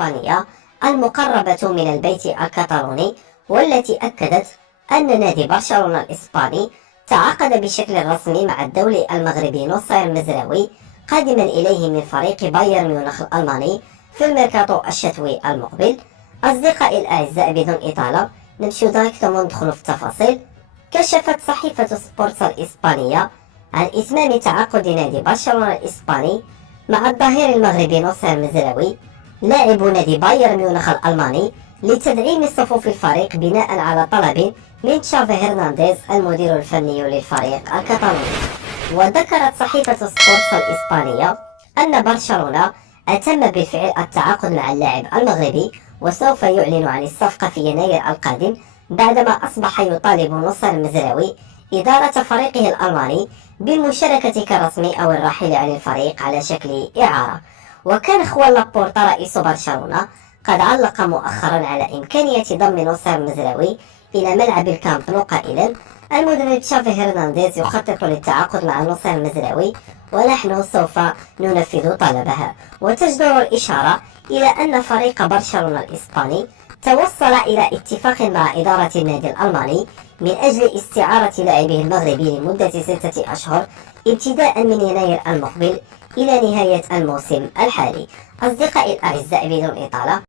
الإسبانية المقربة من البيت الكتالوني، والتي أكدت أن نادي برشلونة الإسباني تعاقد بشكل رسمي مع الدولي المغربي نصير مزراوي قادما إليه من فريق بايرن ميونخ الألماني في الميركاتو الشتوي المقبل. أصدقائي الأعزاء بدون إطالة نمشيو دايركتومون وندخلو في التفاصيل. كشفت صحيفة سبورتس الإسبانية عن إتمام تعاقد نادي برشلونة الإسباني مع الظهير المغربي نصير مزراوي لاعب نادي بايرن ميونخ الألماني لتدعيم صفوف الفريق بناء على طلب من تشافي هرنانديز المدير الفني للفريق الكتالوني. وذكرت صحيفة سبورتس الإسبانية أن برشلونة أتم بالفعل التعاقد مع اللاعب المغربي وسوف يعلن عن الصفقة في يناير القادم، بعدما أصبح يطالب نصير مزراوي إدارة فريقه الألماني بالمشاركة كرسمي أو الرحيل عن الفريق على شكل إعارة. وكان خوان لابورتا رئيس برشلونة قد علق مؤخرا على إمكانية ضم نصير مزراوي إلى ملعب الكامب نو قائلا: المدرب تشافي هرنانديز يخطط للتعاقد مع نصير مزراوي ونحن سوف ننفذ طلبها. وتجدر الإشارة إلى أن فريق برشلونة الإسباني توصل إلى اتفاق مع إدارة النادي الألماني من أجل استعارة لاعبه المغربي لمدة 6 أشهر ابتداء من يناير المقبل إلى نهاية الموسم الحالي. أصدقائي الأعزاء بدون إطالة